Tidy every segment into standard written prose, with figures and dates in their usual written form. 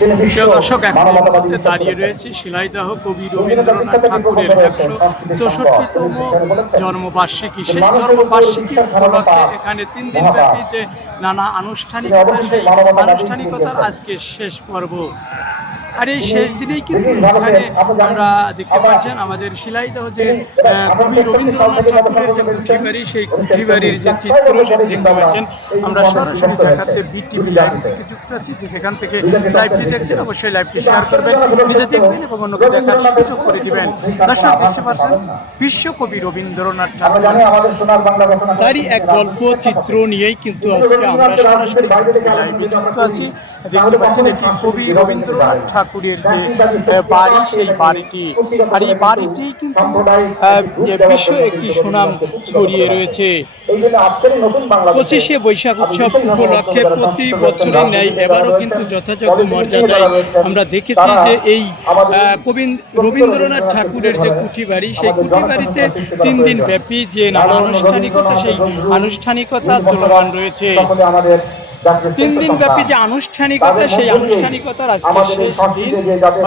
প্রিয় দর্শক, এখন এই মুহূর্তে দাঁড়িয়ে রয়েছে শিলাইদহ কবি রবীন্দ্রনাথ ঠাকুরের 164তম জন্মবার্ষিকী। সেই জন্মবার্ষিকী উপলক্ষে এখানে 3 দিন ব্যাপী যে নানা আনুষ্ঠানিকতা, সেই আনুষ্ঠানিকতার আজকে শেষ পর্ব। আর এই শেষ দিনেই কিন্তু এখানে আমরা দেখতে পাচ্ছেন আমাদের শিলাইদহ যে কবি রবীন্দ্রনাথ ঠাকুরের যে কুঠিবাড়ি, সেই কুঠিবাড়ির যে চিত্র সেটি দেখতে পাচ্ছেন। আমরা সরাসরি দেখাতে বিটিভি লাইভ থেকে যুক্ত আছি। যেখান থেকে লাইভটি দেখছেন অবশ্যই লাইভটি শেয়ার করবেন, নিজে দেখবেন এবং অন্যকে দেখার সুযোগ করে দিবেন। দর্শক, দেখতে পাচ্ছেন বিশ্বকবি রবীন্দ্রনাথ ঠাকুর, তারই এক গল্প চিত্র নিয়েই কিন্তু আজকে আমরা সরাসরি লাইভে যুক্ত আছি। দেখতে পাচ্ছেন এটি কবি রবীন্দ্রনাথ ঠাকুরের যে বাড়ি, সেই বাড়িটি, আর এই বাড়িটি কিন্তু বিশ্ব একটি সুনাম ছড়িয়ে রয়েছে। 25শে বৈশাখ উৎসব উপলক্ষে প্রতি বছরের ন্যায় এবারও কিন্তু যথাযোগ্য মর্যাদায় আমরা দেখেছি যে এই কবি রবীন্দ্রনাথ ঠাকুরের যে কুঠিবাড়ি, সেই কুঠিবাড়িতে 3 দিন ব্যাপী যে নানা আনুষ্ঠানিকতা, সেই আনুষ্ঠানিকতা চলমান রয়েছে। 3 দিন ব্যাপী যে আনুষ্ঠানিকতা, সেই আনুষ্ঠানিকতার আজকে শেষ দিন,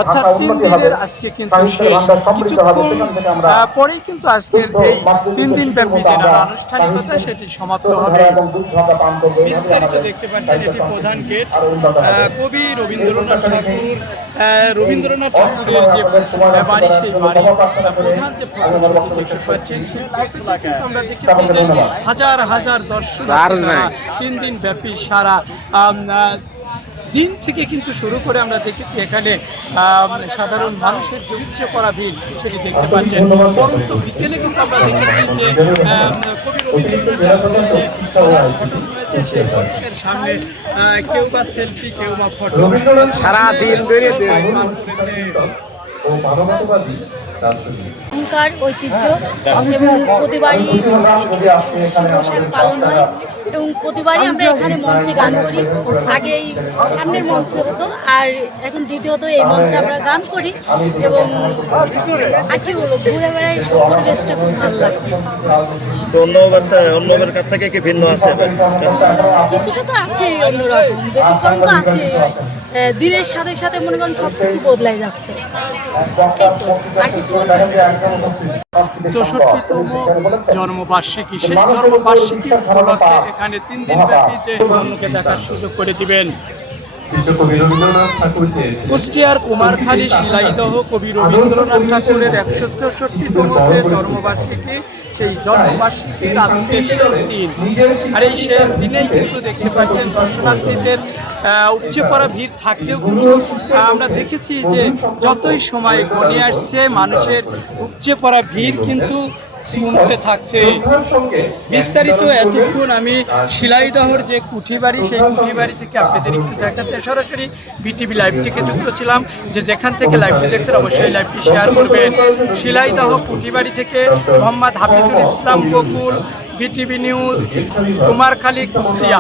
অর্থাৎ 3 দিনের আজকে কিন্তু শেষ। কিছুক্ষণ পরেই কিন্তু আজকের এই 3 দিন ব্যাপী যে নানা আনুষ্ঠানিকতা সেটি সমাপ্ত হবে। বিস্তারিত দেখতে পাচ্ছেন, এটি প্রধান গেট। কবি রবীন্দ্রনাথ ঠাকুরের যে বাড়ি, সেই বাড়ি প্রধান যে ফটক দেখতে পাচ্ছেন, সেই লাইটটাকে কিন্তু আমরা দেখেছি যে হাজার হাজার দর্শনার্থীরা 3 দিন ব্যাপী সারা দিন থেকে কিন্তু শুরু করে আমরা দেখেছি এখানে সাধারণ মানুষের যে উচ্চে পড়া ভিড় সেটি দেখতে পাচ্ছেন। পরন্তু বিকেলে কিন্তু আমরা দেখেছি যে কবি রবীন্দ্রনাথ ঠাকুরের যে ফটক রয়েছে, সেই ফটকের সামনে কেউ বা সেলফি, কেউ বা ফটো সারাদিন ধরে এখানকার ঐতিহ্য এবং প্রতিবারই বৈশাখ পালন হয় এবং প্রতিবারই আমরা এখানে মঞ্চে গান করি। আগে এই সামনের মঞ্চে হতো, আর এখন দ্বিতীয়ত এই মঞ্চে আমরা গান করি এবং আর কি বলবো, ঘুরে বেড়াই, পরিবেশটা খুব ভালো লাগছে। তো অন্যবার থেকে কি ভিন্ন আছে? কিছুটা তো আছে অন্যরকম, ব্যতিক্রম তো আছে। দিনের সাথে সাথে মনে করেন সব কিছু বদলাই যাচ্ছে। 64তম জন্মবার্ষিকী, সেই জন্মবার্ষিকী উপলক্ষে এখানে 3 দিন ব্যাপী যে অন্যকে দেখার সুযোগ করে দিবেন। কুষ্টিয়ার কুমারখালী শিলাইদহ কবি রবীন্দ্রনাথ ঠাকুরের 164তম যে জন্মবার্ষিকী, সেই জন্মবার্ষিকীর আজকে শেষ দিন। আর এই শেষ দিনেই কিন্তু দেখতে পাচ্ছেন দর্শনার্থীদের উপচে পড়া ভিড় থাকলেও কিন্তু আমরা দেখেছি যে যতই সময় গড়িয়ে আসছে, মানুষের উপচে পড়া ভিড় কিন্তু কমতে থাকছে। বিস্তারিত এতক্ষণ আমি শিলাইদহর যে কুঠিবাড়ি, সেই কুঠিবাড়ি থেকে আপনাদের একটু দেখাতে সরাসরি বিটিভি লাইভ থেকে যুক্ত ছিলাম। যেখান থেকে লাইভটি দেখছেন অবশ্যই লাইভটি শেয়ার করবেন। শিলাইদহ কুঠিবাড়ি থেকে মোহাম্মদ হাফিজুল ইসলাম বকুল, বিটিভি নিউজ, কুমারখালী, কুষ্টিয়া।